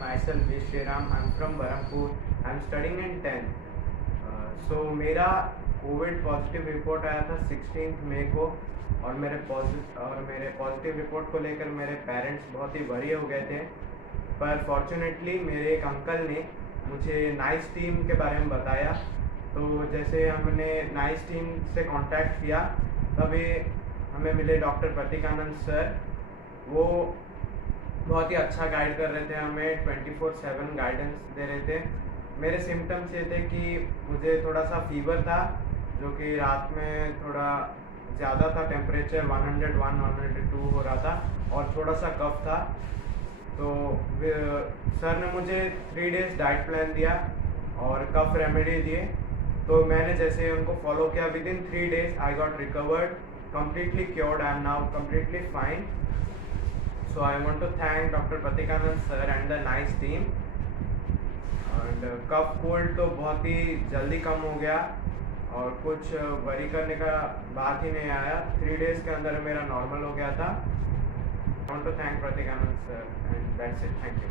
myself V. Sriram. I'm from Barampur. I'm studying in 10th. So मेरा Covid positive report आया था 16 मई को, और मेरे पॉजिटिव रिपोर्ट को लेकर मेरे पेरेंट्स बहुत ही वरी हो गए थे। पर फॉर्चुनेटली मेरे एक अंकल ने मुझे नाइस टीम के बारे में बताया। तो जैसे हमने नाइस टीम से कांटेक्ट किया, तभी हमें मिले डॉक्टर प्रतीकानंद सर। वो बहुत ही अच्छा गाइड कर रहे थे, हमें 24/7 गाइडेंस दे रहे थे। मेरे सिम्टम्स ये थे कि मुझे थोड़ा सा फीवर था, जो कि रात में थोड़ा ज़्यादा था, टेम्परेचर 101 102 हो रहा था, और थोड़ा सा कफ था। तो सर ने मुझे 3 डेज़ डाइट प्लान दिया और कफ रेमेडी दिए। तो मैंने जैसे उनको फॉलो किया, with in 3 days I got recovered, completely cured. I am now completely fine. So I want to thank Dr. Pratikanand sir and the nice team. And cough cold तो बहुत ही जल्दी कम हो गया, और कुछ वरी करने का बात ही नहीं आया। 3 डेज़ के अंदर मेरा नॉर्मल हो गया था। I want to thank Pratikanand sir, and that's it. Thank you.